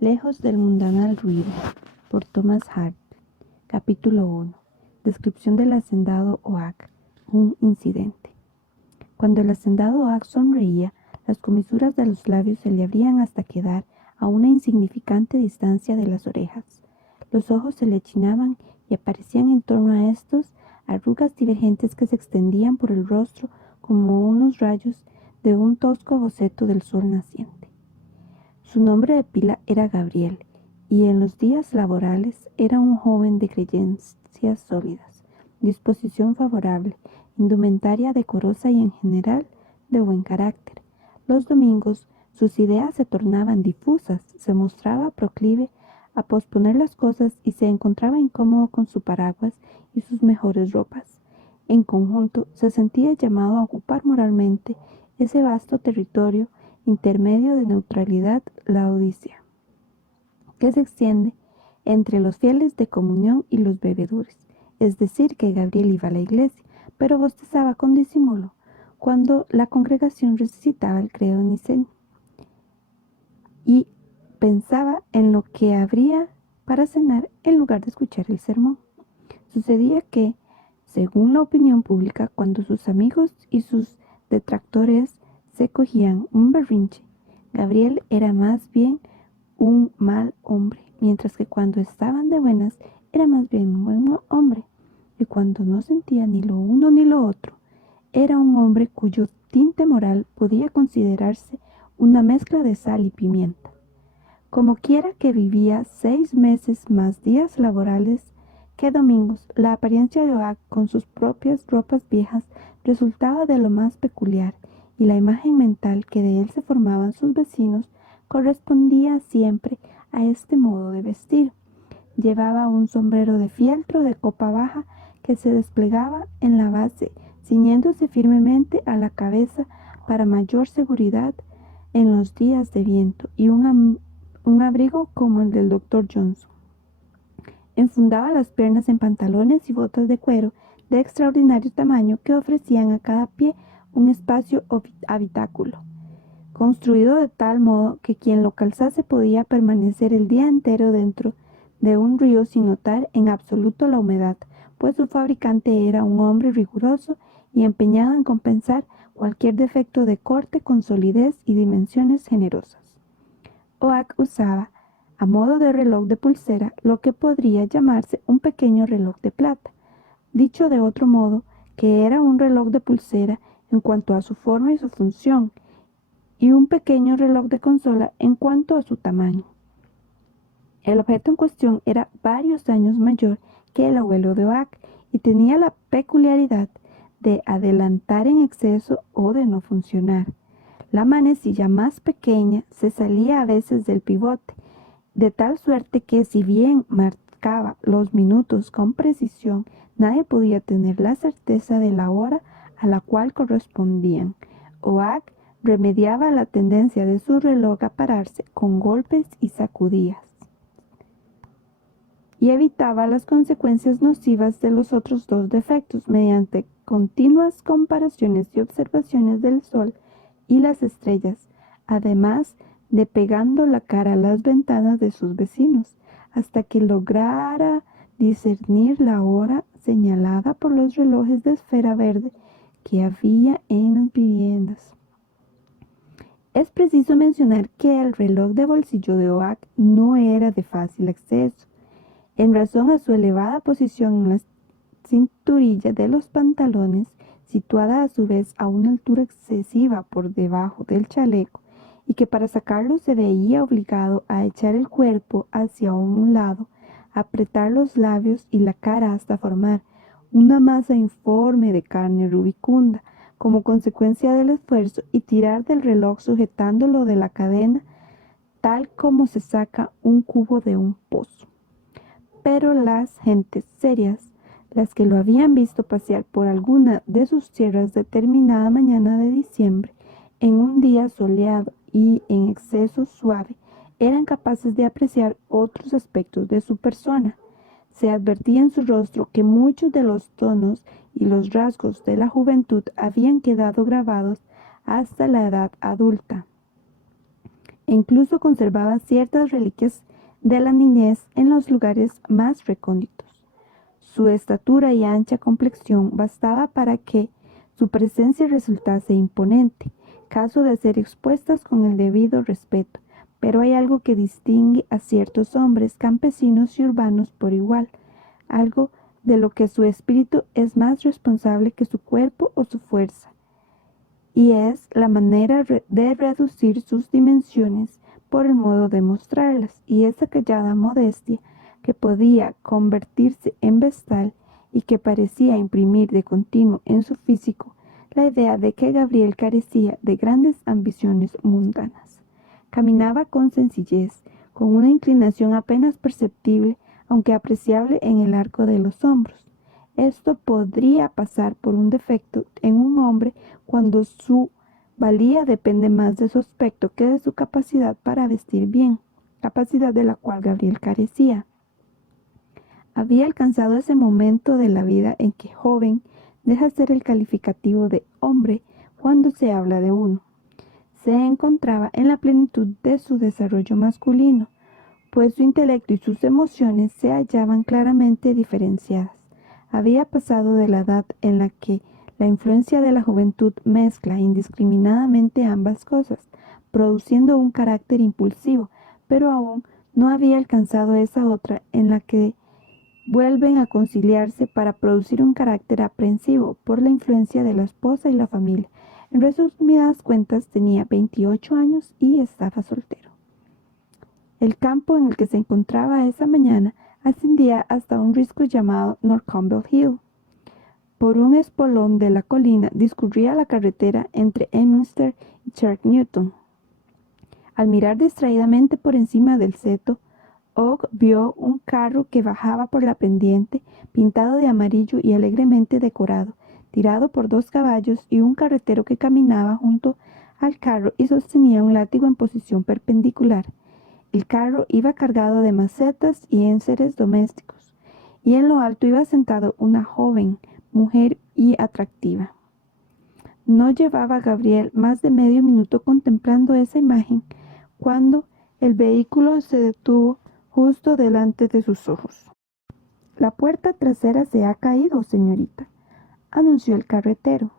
Lejos del mundanal ruido, por Thomas Hart. Capítulo 1. Descripción del hacendado Oak. Un incidente. Cuando el hacendado Oak sonreía, las comisuras de los labios se le abrían hasta quedar a una insignificante distancia de las orejas. Los ojos se le chinaban y aparecían en torno a estos arrugas divergentes que se extendían por el rostro como unos rayos de un tosco boceto del sol naciente. Su nombre de pila era Gabriel, y en los días laborales era un joven de creencias sólidas, disposición favorable, indumentaria decorosa y en general de buen carácter. Los domingos sus ideas se tornaban difusas, se mostraba proclive a posponer las cosas y se encontraba incómodo con su paraguas y sus mejores ropas. En conjunto, se sentía llamado a ocupar moralmente ese vasto territorio intermedio de neutralidad, la Odisea, que se extiende entre los fieles de comunión y los bebedores. Es decir, que Gabriel iba a la iglesia, pero bostezaba con disimulo cuando la congregación recitaba el credo niceno y pensaba en lo que habría para cenar en lugar de escuchar el sermón. Sucedía que, según la opinión pública, cuando sus amigos y sus detractores se cogían un berrinche, Gabriel era más bien un mal hombre, mientras que cuando estaban de buenas era más bien un buen hombre, y cuando no sentía ni lo uno ni lo otro, era un hombre cuyo tinte moral podía considerarse una mezcla de sal y pimienta. Como quiera que vivía 6 meses más días laborales que domingos, la apariencia de Oak con sus propias ropas viejas resultaba de lo más peculiar, y la imagen mental que de él se formaban sus vecinos correspondía siempre a este modo de vestir. Llevaba un sombrero de fieltro de copa baja que se desplegaba en la base, ciñéndose firmemente a la cabeza para mayor seguridad en los días de viento, y un abrigo como el del Dr. Johnson. Enfundaba las piernas en pantalones y botas de cuero de extraordinario tamaño que ofrecían a cada pie un espacio habitáculo, construido de tal modo que quien lo calzase podía permanecer el día entero dentro de un río sin notar en absoluto la humedad, pues su fabricante era un hombre riguroso y empeñado en compensar cualquier defecto de corte con solidez y dimensiones generosas. Oak usaba, a modo de reloj de pulsera, lo que podría llamarse un pequeño reloj de plata, dicho de otro modo, que era un reloj de pulsera en cuanto a su forma y su función, y un pequeño reloj de consola en cuanto a su tamaño. El objeto en cuestión era varios años mayor que el abuelo de Oak y tenía la peculiaridad de adelantar en exceso o de no funcionar. La manecilla más pequeña se salía a veces del pivote, de tal suerte que si bien marcaba los minutos con precisión, nadie podía tener la certeza de la hora a la cual correspondían. Oak remediaba la tendencia de su reloj a pararse con golpes y sacudidas, y evitaba las consecuencias nocivas de los otros dos defectos mediante continuas comparaciones y observaciones del sol y las estrellas, además de pegando la cara a las ventanas de sus vecinos, hasta que lograra discernir la hora señalada por los relojes de esfera verde que había en las viviendas. Es preciso mencionar que el reloj de bolsillo de Oak no era de fácil acceso, en razón a su elevada posición en la cinturilla de los pantalones, situada a su vez a una altura excesiva por debajo del chaleco, y que para sacarlo se veía obligado a echar el cuerpo hacia un lado, apretar los labios y la cara hasta formar una masa informe de carne rubicunda, como consecuencia del esfuerzo, y tirar del reloj sujetándolo de la cadena, tal como se saca un cubo de un pozo. Pero las gentes serias, las que lo habían visto pasear por alguna de sus tierras determinada mañana de diciembre, en un día soleado y en exceso suave, eran capaces de apreciar otros aspectos de su persona. Se advertía en su rostro que muchos de los tonos y los rasgos de la juventud habían quedado grabados hasta la edad adulta. e incluso conservaba ciertas reliquias de la niñez en los lugares más recónditos. Su estatura y ancha complexión bastaba para que su presencia resultase imponente, caso de ser expuestas con el debido respeto, pero hay algo que distingue a ciertos hombres campesinos y urbanos por igual, algo de lo que su espíritu es más responsable que su cuerpo o su fuerza, y es la manera de reducir sus dimensiones por el modo de mostrarlas, y esa callada modestia que podía convertirse en vestal y que parecía imprimir de continuo en su físico la idea de que Gabriel carecía de grandes ambiciones mundanas. Caminaba con sencillez, con una inclinación apenas perceptible, aunque apreciable en el arco de los hombros. Esto podría pasar por un defecto en un hombre cuando su valía depende más de su aspecto que de su capacidad para vestir bien, capacidad de la cual Gabriel carecía. Había alcanzado ese momento de la vida en que joven deja ser el calificativo de hombre cuando se habla de uno. Se encontraba en la plenitud de su desarrollo masculino, pues su intelecto y sus emociones se hallaban claramente diferenciadas. Había pasado de la edad en la que la influencia de la juventud mezcla indiscriminadamente ambas cosas, produciendo un carácter impulsivo, pero aún no había alcanzado esa otra en la que vuelven a conciliarse para producir un carácter aprensivo por la influencia de la esposa y la familia. En resumidas cuentas, tenía 28 años y estaba soltero. El campo en el que se encontraba esa mañana ascendía hasta un risco llamado Northumberland Hill. Por un espolón de la colina discurría la carretera entre Emminster y Church Newton. Al mirar distraídamente por encima del seto, Ogg vio un carro que bajaba por la pendiente, pintado de amarillo y alegremente decorado, tirado por 2 caballos, y un carretero que caminaba junto al carro y sostenía un látigo en posición perpendicular. El carro iba cargado de macetas y enseres domésticos, y en lo alto iba sentada una joven mujer y atractiva. No llevaba Gabriel más de medio minuto contemplando esa imagen cuando el vehículo se detuvo justo delante de sus ojos. «La puerta trasera se ha caído, señorita», anunció el carretero.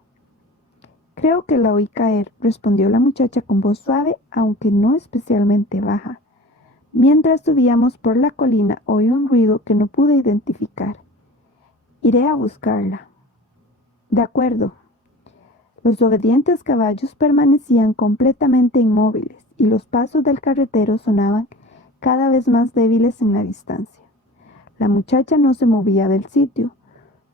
«Creo que la oí caer», respondió la muchacha con voz suave, aunque no especialmente baja. «Mientras subíamos por la colina oí un ruido que no pude identificar. Iré a buscarla». «De acuerdo». Los obedientes caballos permanecían completamente inmóviles y los pasos del carretero sonaban cada vez más débiles en la distancia. La muchacha no se movía del sitio,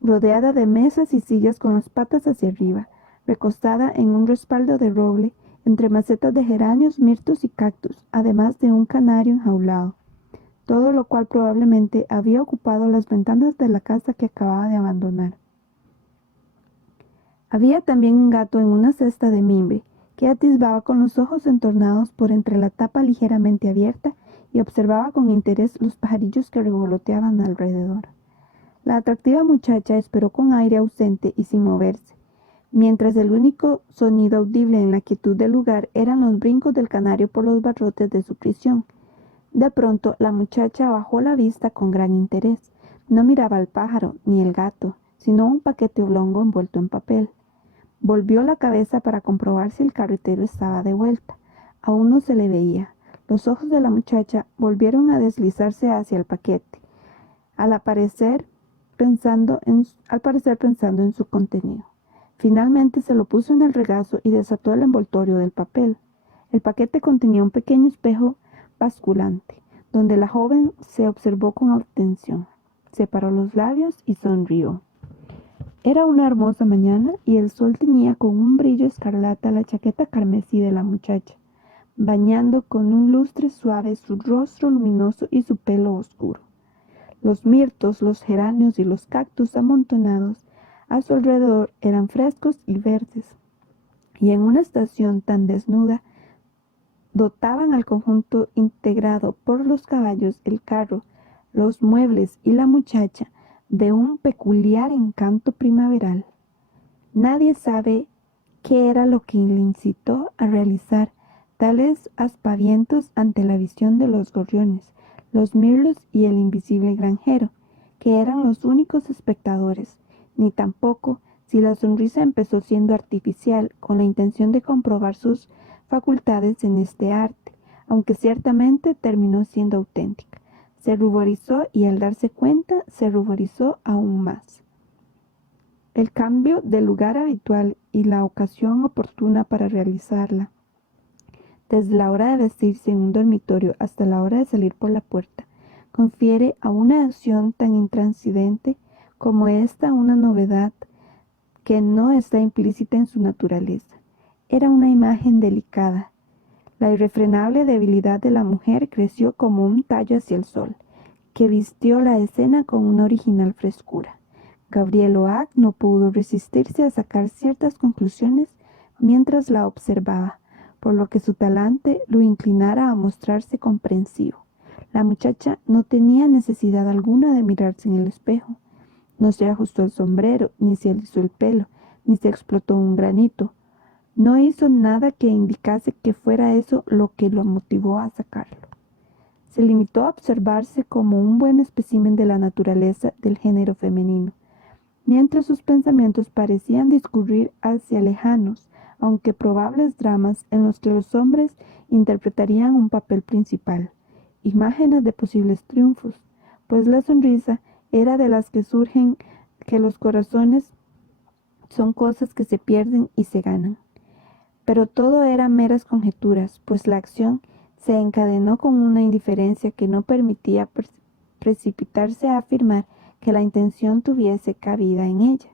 rodeada de mesas y sillas con las patas hacia arriba, recostada en un respaldo de roble, entre macetas de geranios, mirtos y cactus, además de un canario enjaulado, todo lo cual probablemente había ocupado las ventanas de la casa que acababa de abandonar. Había también un gato en una cesta de mimbre, que atisbaba con los ojos entornados por entre la tapa ligeramente abierta y observaba con interés los pajarillos que revoloteaban alrededor. La atractiva muchacha esperó con aire ausente y sin moverse, mientras el único sonido audible en la quietud del lugar eran los brincos del canario por los barrotes de su prisión. De pronto la muchacha bajó la vista con gran interés. No miraba al pájaro ni el gato, sino un paquete oblongo envuelto en papel. Volvió la cabeza para comprobar si el carretero estaba de vuelta. Aún no se le veía. Los ojos de la muchacha volvieron a deslizarse hacia el paquete, al parecer pensando en su contenido. Finalmente se lo puso en el regazo y desató el envoltorio del papel. El paquete contenía un pequeño espejo basculante, donde la joven se observó con atención. Separó los labios y sonrió. Era una hermosa mañana y el sol teñía con un brillo escarlata la chaqueta carmesí de la muchacha, bañando con un lustre suave su rostro luminoso y su pelo oscuro. Los mirtos, los geranios y los cactus amontonados a su alrededor eran frescos y verdes, y en una estación tan desnuda dotaban al conjunto integrado por los caballos, el carro, los muebles y la muchacha de un peculiar encanto primaveral. Nadie sabe qué era lo que le incitó a realizar tales aspavientos ante la visión de los gorriones, los mirlos y el invisible granjero, que eran los únicos espectadores, ni tampoco si la sonrisa empezó siendo artificial, con la intención de comprobar sus facultades en este arte, aunque ciertamente terminó siendo auténtica. Se ruborizó y al darse cuenta se ruborizó aún más. El cambio del lugar habitual y la ocasión oportuna para realizarla, desde la hora de vestirse en un dormitorio hasta la hora de salir por la puerta, confiere a una acción tan intransigente como esta una novedad que no está implícita en su naturaleza. Era una imagen delicada. La irrefrenable debilidad de la mujer creció como un tallo hacia el sol, que vistió la escena con una original frescura. Gabriel Oak no pudo resistirse a sacar ciertas conclusiones mientras la observaba, por lo que su talante lo inclinara a mostrarse comprensivo. La muchacha no tenía necesidad alguna de mirarse en el espejo. No se ajustó el sombrero, ni se alisó el pelo, ni se explotó un granito. No hizo nada que indicase que fuera eso lo que lo motivó a sacarlo. Se limitó a observarse como un buen espécimen de la naturaleza del género femenino, mientras sus pensamientos parecían discurrir hacia lejanos, aunque probables dramas en los que los hombres interpretarían un papel principal, imágenes de posibles triunfos, pues la sonrisa era de las que surgen que los corazones son cosas que se pierden y se ganan. Pero todo eran meras conjeturas, pues la acción se encadenó con una indiferencia que no permitía precipitarse a afirmar que la intención tuviese cabida en ella.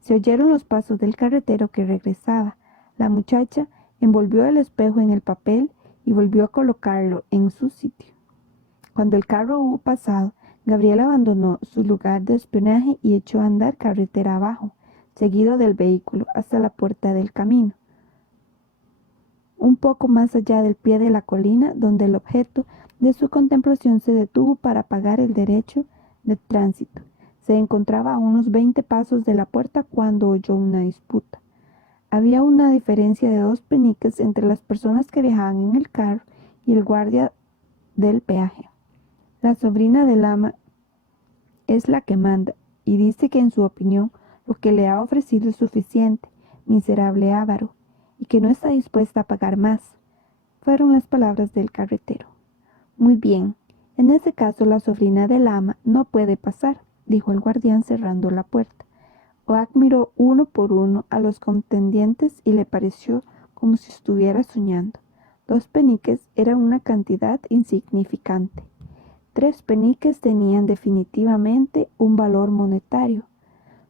Se oyeron los pasos del carretero que regresaba. La muchacha envolvió el espejo en el papel y volvió a colocarlo en su sitio. Cuando el carro hubo pasado, Gabriel abandonó su lugar de espionaje y echó a andar carretera abajo, seguido del vehículo, hasta la puerta del camino, un poco más allá del pie de la colina, donde el objeto de su contemplación se detuvo para pagar el derecho de tránsito. Se encontraba a unos 20 pasos de la puerta cuando oyó una disputa. Había una diferencia de 2 peniques entre las personas que viajaban en el carro y el guardia del peaje. La sobrina del ama es la que manda y dice que en su opinión lo que le ha ofrecido es suficiente, miserable avaro, y que no está dispuesta a pagar más. Fueron las palabras del carretero. Muy bien, en ese caso la sobrina del ama no puede pasar, dijo el guardián cerrando la puerta. Oak miró uno por uno a los contendientes y le pareció como si estuviera soñando. 2 peniques eran una cantidad insignificante. 3 peniques tenían definitivamente un valor monetario.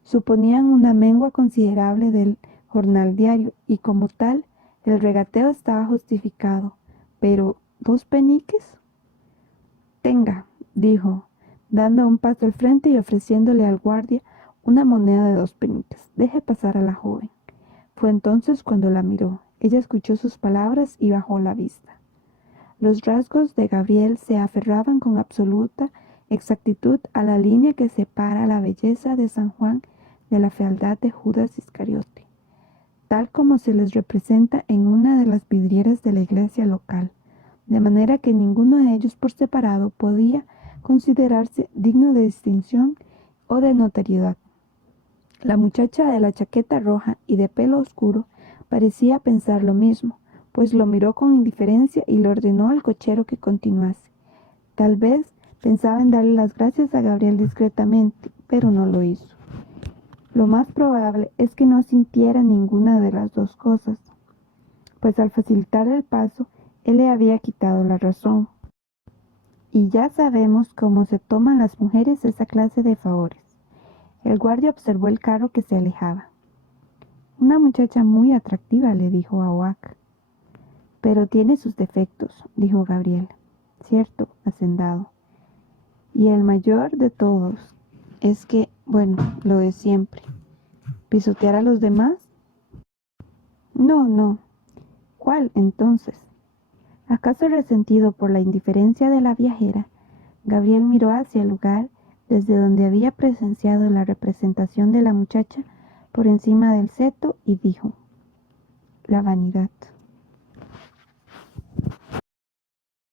Suponían una mengua considerable del jornal diario y como tal el regateo estaba justificado. Pero 2 peniques. Tenga, dijo, dando un paso al frente y ofreciéndole al guardia una moneda de 2 peniques. Deje pasar a la joven. Fue entonces cuando la miró. Ella escuchó sus palabras y bajó la vista. Los rasgos de Gabriel se aferraban con absoluta exactitud a la línea que separa la belleza de San Juan de la fealdad de Judas Iscariote, tal como se les representa en una de las vidrieras de la iglesia local, de manera que ninguno de ellos por separado podía considerarse digno de distinción o de notoriedad. La muchacha de la chaqueta roja y de pelo oscuro parecía pensar lo mismo, pues lo miró con indiferencia y le ordenó al cochero que continuase. Tal vez pensaba en darle las gracias a Gabriel discretamente, pero no lo hizo. Lo más probable es que no sintiera ninguna de las 2 cosas, pues al facilitar el paso, él le había quitado la razón. Y ya sabemos cómo se toman las mujeres esa clase de favores. El guardia observó el carro que se alejaba. Una muchacha muy atractiva, le dijo a Oak. Pero tiene sus defectos, dijo Gabriel. Cierto, hacendado. Y el mayor de todos es que, bueno, lo de siempre. ¿Pisotear a los demás? No, no. ¿Cuál, entonces? ¿Acaso resentido por la indiferencia de la viajera? Gabriel miró hacia el lugar desde donde había presenciado la representación de la muchacha por encima del seto y dijo: la vanidad.